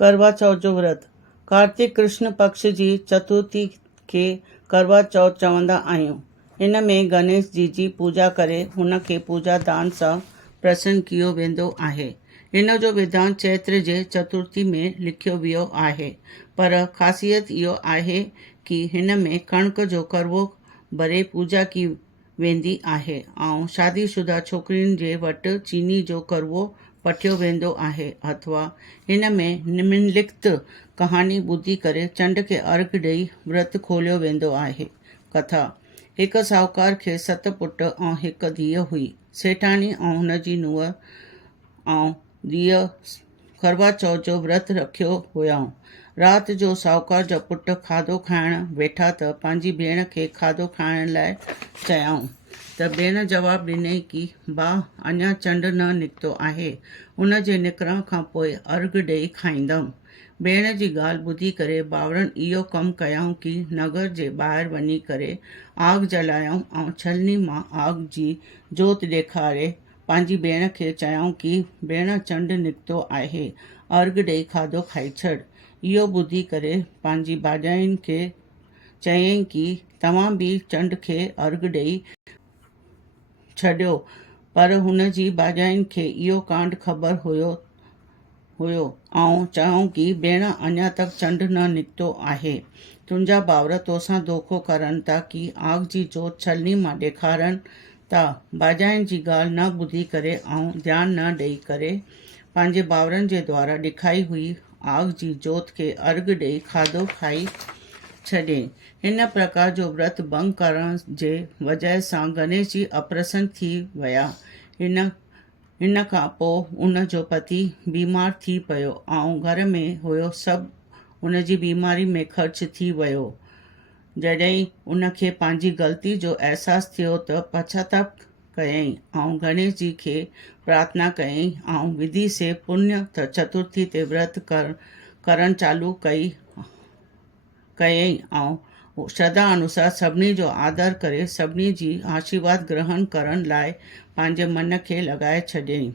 करवा चौथ जो व्रत। कार्तिक कृष्ण पक्ष जी चतुर्थी खे करवा चौथ चवंदा आहियूं। हिन में गणेश जी पूजा करे हुन खे पूजा दान सां प्रसन्न कयो वेंदो आहे। हिन जो विधान चैत्र जे चतुर्थी में लिखियो वियो आहे, पर ख़ासियत इहो आहे कि हिन में कणक जो करवो भरे पूजा की वेंदी आहे ऐं शादीशुदा छोकिरियुनि जे वटि चीनी जो करवो पठियो वेंदो आहे अथवा हिन में निम्नलिखित कहानी ॿुधी करे चंड खे अर्घ ॾेई व्रत खोलियो वेंदो आहे। कथा। हिकु साहूकार खे 7 पुट ऐं हिकु धीअ हुई। सेठानी ऐं हुन जी नुंहुं ऐं धीअ करवा चौथ जो व्रत रखियो हुयाऊं। राति जो साहूकार जा पुट खाधो खाइण वेठा त पंहिंजी भेण खे खाधो खाइण लाइ चयाऊं त भेण जवाबु ॾिनई कि भाउ, अञा चंड न निकितो आहे, उन जे निकिरण खां पोइ अर्घ ॾेई खाईंदमि। भेण जी ॻाल्हि ॿुधी करे भाउरनि इहो कमु कयाऊं कि नगर जे ॿाहिरि वञी करे आग जलायाऊं ऐं छलनी मां आग जी जोत ॾेखारे पंहिंजी भेण खे चयाऊं कि भेण, चंड निकितो आहे, अर्घ ॾेई खाधो खाई छॾ। इहो ॿुधी करे पंहिंजी भाॼाइनि खे चयईं कि तव्हां बि चंड खे अर्घ ॾेई छॾियो, पर हुन जी भाॼाइनि खे इहो कांड ख़बर हुयो ऐं चयूं कि भेण, अञा तक चंड न निकितो आहे। तुंहिंजा भाउर तोसां धोखो करनि था कि आग जी जोत छलनी मां ॾेखारनि था। भाॼाइनि जी ॻाल्हि न ॿुधी करे ऐं ध्यानु न ॾेई करे पंहिंजे भाउरनि जे द्वारा ॾेखाई हुई आग जी जोत खे अर्घ ॾेई खाधो खाई छॾियईं। हिन प्रकार जो व्रत भंग करण जे वजह सां गणेश जी अप्रसन्न थी विया। हिन खां पोइ उन जो पति बीमार थी पियो ऐं घर में हुयो सभु उन जी बीमारी में ख़र्च थी वियो। जॾहिं उन खे पंहिंजी ग़लती जो अहसासु थियो त पश्चाताप कयईं ऐं गणेश जी खे प्रार्थना कयईं ऐं विधि से पुण्य चतुर्थी ते व्रत करण चालू कयईं ऐं श्रद्धा अनुसार सभिनी जो आदर करे सभिनी जी आशीर्वाद ग्रहण करण लाइ पंहिंजे मन खे लॻाए छॾियईं।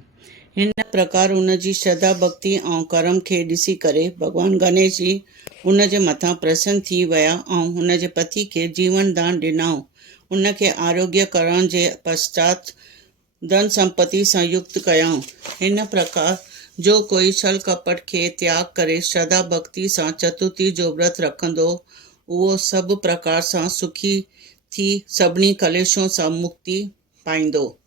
हिन प्रकार उन जी श्रद्धा भक्ति ऐं कर्म खे ॾिसी करे भॻवान गणेश जी उन जे मथां प्रसन्न थी विया ऐं हुन जे पति खे जीवन दान ॾिनऊं। उन खे आरोग्य करण जे पश्चात धन संपत्ति सां युक्त कयाऊं। हिन प्रकार जो कोई छल कपट खे त्याग करे श्रद्धा भक्ति सां चतुर्थी जो व्रत रखंदो, उहो सभु प्रकार सां सुखी थी सभिनी कलेशों सां मुक्ति पाईंदो।